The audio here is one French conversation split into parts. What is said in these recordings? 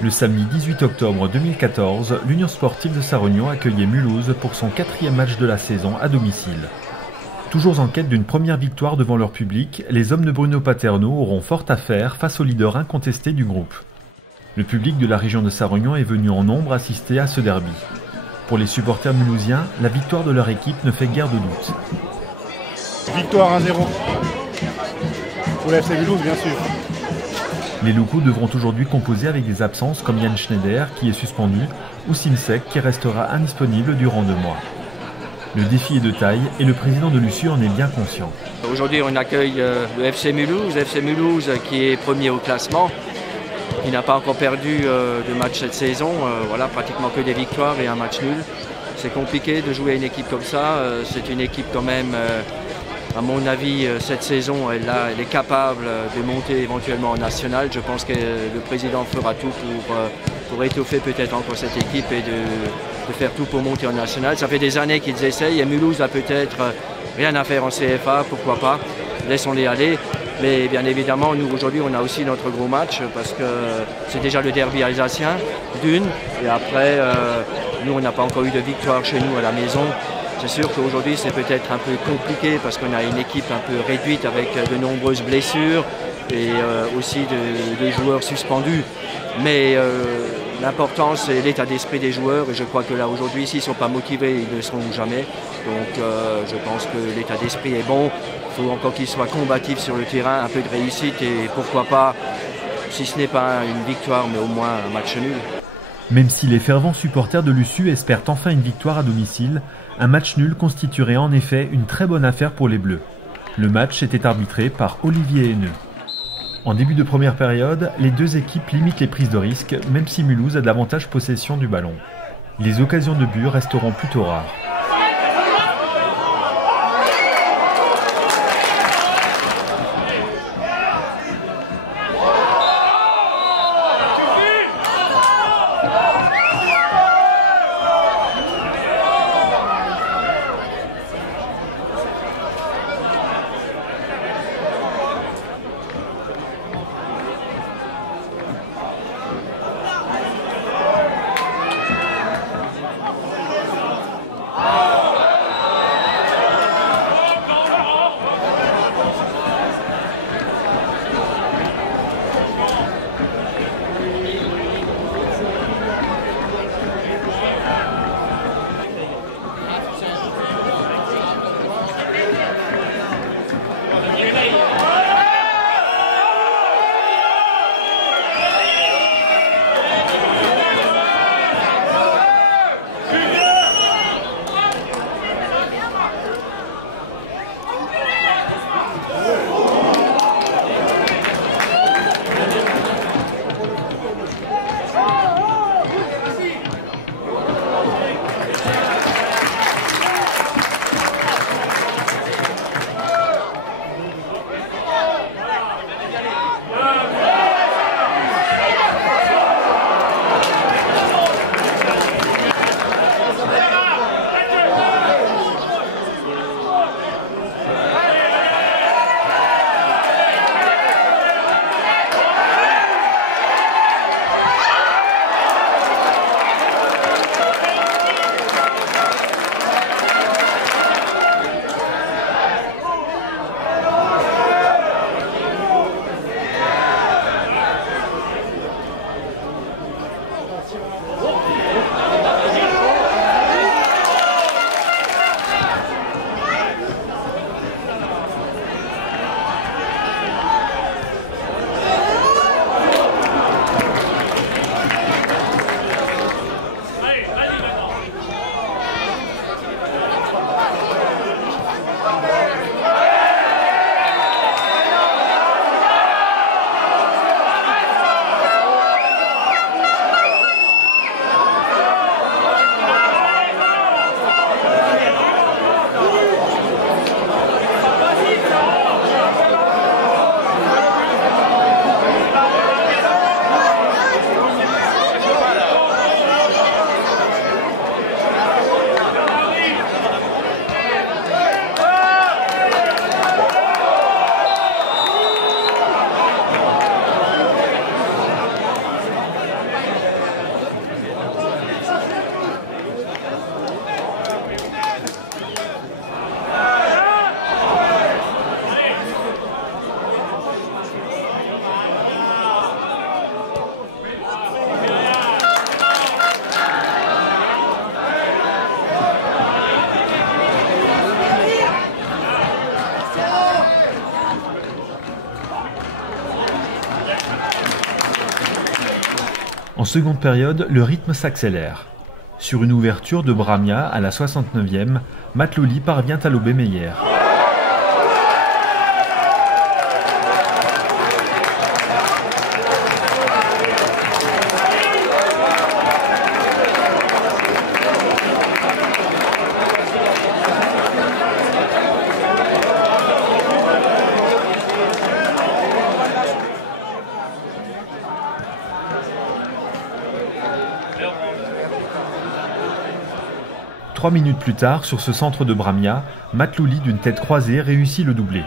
Le samedi 18 octobre 2014, l'Union sportive de Sarre-Union accueillait Mulhouse pour son 4e match de la saison à domicile. Toujours en quête d'une première victoire devant leur public, les hommes de Bruno Paterno auront fort à faire face au leader incontesté du groupe. Le public de la région de Sarre-Union est venu en nombre assister à ce derby. Pour les supporters mulhousiens, la victoire de leur équipe ne fait guère de doute. Victoire 1-0. Pour la FC Mulhouse, bien sûr. Les locaux devront aujourd'hui composer avec des absences comme Yann Schneider qui est suspendu ou Simsek qui restera indisponible durant 2 mois. Le défi est de taille et le président de l'USU en est bien conscient. Aujourd'hui on accueille le FC Mulhouse qui est premier au classement. Il n'a pas encore perdu de match cette saison, voilà, pratiquement que des victoires et un match nul. C'est compliqué de jouer à une équipe comme ça, c'est une équipe quand même... À mon avis, cette saison, elle est capable de monter éventuellement en national. Je pense que le président fera tout pour étoffer peut-être encore cette équipe et de faire tout pour monter en national. Ça fait des années qu'ils essayent et Mulhouse a peut-être rien à faire en CFA, pourquoi pas. Laissons-les aller. Mais bien évidemment, nous aujourd'hui, on a aussi notre gros match parce que c'est déjà le derby alsacien d'une. Et après, nous, on n'a pas encore eu de victoire chez nous à la maison. C'est sûr qu'aujourd'hui c'est peut-être un peu compliqué parce qu'on a une équipe un peu réduite avec de nombreuses blessures et aussi de joueurs suspendus. Mais l'important c'est l'état d'esprit des joueurs et je crois que là aujourd'hui s'ils ne sont pas motivés ils ne le seront jamais. Donc je pense que l'état d'esprit est bon. Il faut encore qu'ils soient combatifs sur le terrain, un peu de réussite et pourquoi pas, si ce n'est pas une victoire mais au moins un match nul. Même si les fervents supporters de l'USU espèrent enfin une victoire à domicile, un match nul constituerait en effet une très bonne affaire pour les Bleus. Le match était arbitré par Olivier Haineux. En début de première période, les deux équipes limitent les prises de risque, même si Mulhouse a davantage possession du ballon. Les occasions de but resteront plutôt rares. En seconde période, le rythme s'accélère. Sur une ouverture de Bramia à la 69e, Matlouli parvient à lober Meyer. Trois minutes plus tard, sur ce centre de Bramia, Matlouli d'une tête croisée réussit le doublé.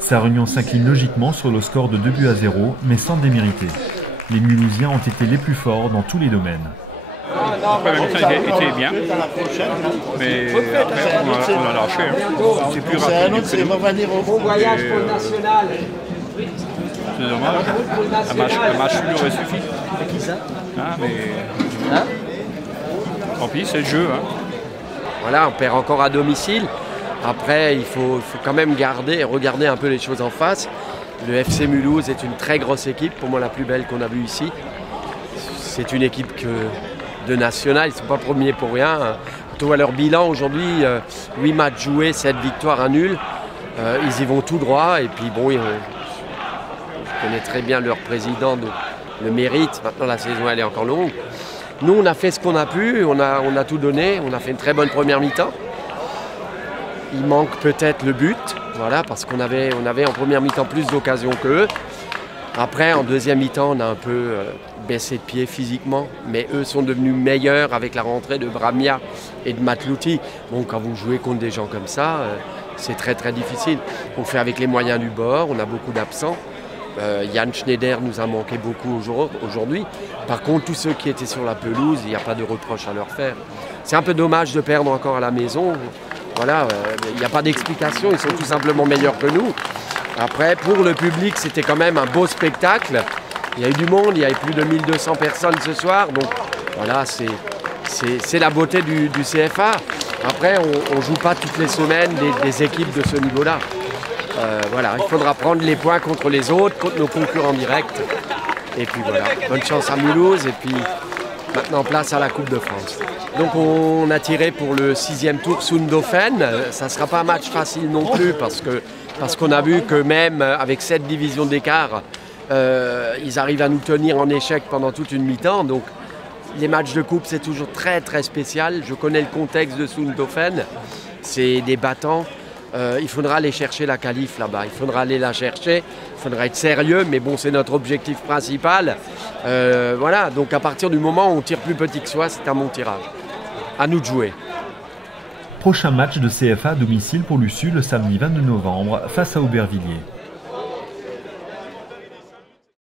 Sarre-Union s'incline logiquement sur le score de 2-0, mais sans démériter. Les Mulhousiens ont été les plus forts dans tous les domaines. La première mi-temps était bien, mais après on a lâché. C'est plus rapide. C'est bon voyage pour le national. C'est dommage. Un match nul aurait suffi. C'est qui ça? Ah, mais... Tant pis, c'est le jeu. Hein. Voilà, on perd encore à domicile. Après, il faut quand même regarder un peu les choses en face. Le FC Mulhouse est une très grosse équipe, pour moi la plus belle qu'on a vue ici. C'est une équipe de national, ils ne sont pas premiers pour rien. Quand on voit leur bilan aujourd'hui, 8 matchs joués, 7 victoires, 1 nul. Ils y vont tout droit et puis bon, je connais très bien leur président, donc le mérite. Maintenant la saison elle est encore longue. Nous on a fait ce qu'on a pu, on a tout donné, on a fait une très bonne première mi-temps. Il manque peut-être le but, voilà, parce qu'on avait en première mi-temps plus d'occasions qu'eux. Après, en deuxième mi-temps, on a un peu baissé de pied physiquement, mais eux sont devenus meilleurs avec la rentrée de Bramia et de Matlouli. Bon, quand vous jouez contre des gens comme ça, c'est très très difficile. On fait avec les moyens du bord, on a beaucoup d'absents. Yann Schneider nous a manqué beaucoup aujourd'hui. Par contre, tous ceux qui étaient sur la pelouse, il n'y a pas de reproche à leur faire. C'est un peu dommage de perdre encore à la maison. Voilà, il n'y a pas d'explication, ils sont tout simplement meilleurs que nous. Après, pour le public, c'était quand même un beau spectacle. Il y a eu du monde, il y avait plus de 1200 personnes ce soir. Donc voilà, c'est la beauté du CFA. Après, on ne joue pas toutes les semaines des équipes de ce niveau-là. Voilà, il faudra prendre les points contre les autres, contre nos concurrents directs. Et puis voilà, bonne chance à Mulhouse et puis maintenant place à la Coupe de France. Donc on a tiré pour le 6e tour Sundofen. Ça ne sera pas un match facile non plus parce que Parce qu'on a vu que même avec 7 divisions d'écart, ils arrivent à nous tenir en échec pendant toute une mi-temps. Donc les matchs de coupe, c'est toujours très très spécial. Je connais le contexte de Sonthofen. C'est des battants. Il faudra aller chercher la qualif là-bas. Il faudra aller la chercher. Il faudra être sérieux. Mais bon, c'est notre objectif principal. Voilà. Donc à partir du moment où on tire plus petit que soi, c'est un bon tirage. À nous de jouer. Prochain match de CFA à domicile pour l'USU le samedi 22 novembre face à Aubervilliers.